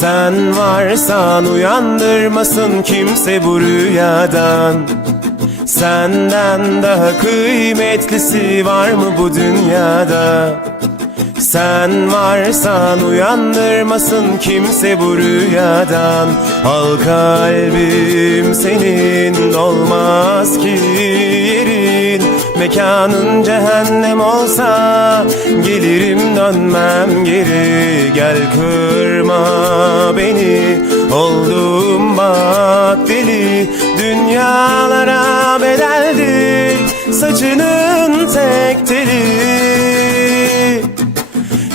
Sen varsan uyandırmasın kimse bu rüyadan. Senden daha kıymetlisi var mı bu dünyada? Sen varsan uyandırmasın kimse bu rüyadan. Al kalbim senin olmaz ki yerin Mekanın cehennem olsa Gelirim dönmem geri Gel kırma beni. Oldum bak deli Dünyalara bedeldir Saçının tek teli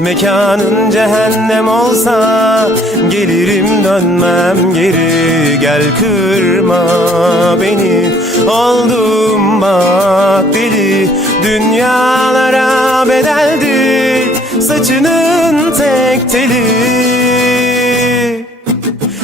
Mekanın cehennem olsa Gelirim dönmem geri. Gel kırma beni Oldum bak deli Dünyalara bedeldir Saçının tek teli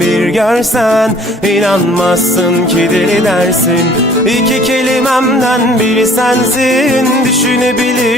bir görsen inanmazsın ki deli dersin İki kelimemden biri sensin Düşünebilir